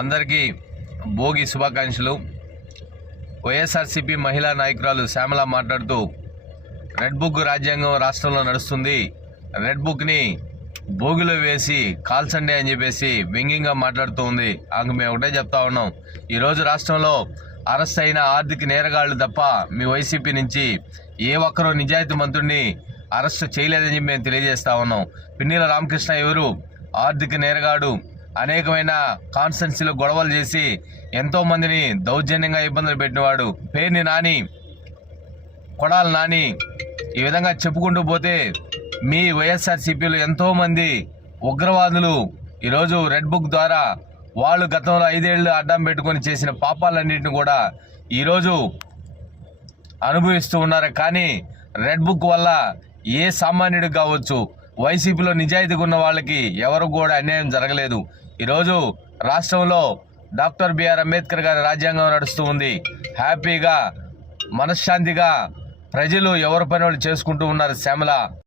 అందరికీ భోగి శుభాకాంక్షలు. వైఎస్ఆర్సీపీ మహిళా నాయకురాలు శ్యామల మాట్లాడుతూ రెడ్ బుక్ రాజ్యాంగం రాష్ట్రంలో నడుస్తుంది. రెడ్ బుక్ని భోగిలో వేసి కాల్చండి అని చెప్పేసి వ్యంగ్యంగా మాట్లాడుతూ ఉంది. ఆమె మేము ఒకటే చెప్తా ఉన్నాం. ఈరోజు రాష్ట్రంలో అరెస్ట్ అయిన ఆర్థిక నేరగాళ్ళు తప్ప మీ వైసీపీ నుంచి ఏ ఒక్కరూ నిజాయితీ మంత్రుడిని అరెస్ట్ చేయలేదని చెప్పి మేము తెలియజేస్తా ఉన్నాం. పిన్నీల రామకృష్ణ ఎవరు? ఆర్థిక నేరగాడు అనేకమైన కాన్స్టెన్సీలో గొడవలు చేసి ఎంతోమందిని దౌర్జన్యంగా ఇబ్బందులు పెట్టినవాడు పేరుని నాని కొడాలి నాని ఈ విధంగా చెప్పుకుంటూ పోతే మీ వైఎస్ఆర్సీపీలో ఎంతోమంది ఉగ్రవాదులు ఈరోజు రెడ్ బుక్ ద్వారా వాళ్ళు గతంలో ఐదేళ్ళు అడ్డం పెట్టుకొని చేసిన పాపాలన్నింటిని కూడా ఈరోజు అనుభవిస్తూ ఉన్నారు. కానీ రెడ్ బుక్ వల్ల ఏ సామాన్యుడు కావచ్చు వైసీపీలో నిజాయితీగా ఉన్న వాళ్ళకి ఎవరు కూడా అన్యాయం జరగలేదు. ఈరోజు రాష్ట్రంలో డాక్టర్ బిఆర్ అంబేద్కర్ గారి రాజ్యాంగం నడుస్తూ ఉంది. హ్యాపీగా మనశ్శాంతిగా ప్రజలు ఎవరి పని వాళ్ళు చేసుకుంటూ ఉన్నారు శ్యామల.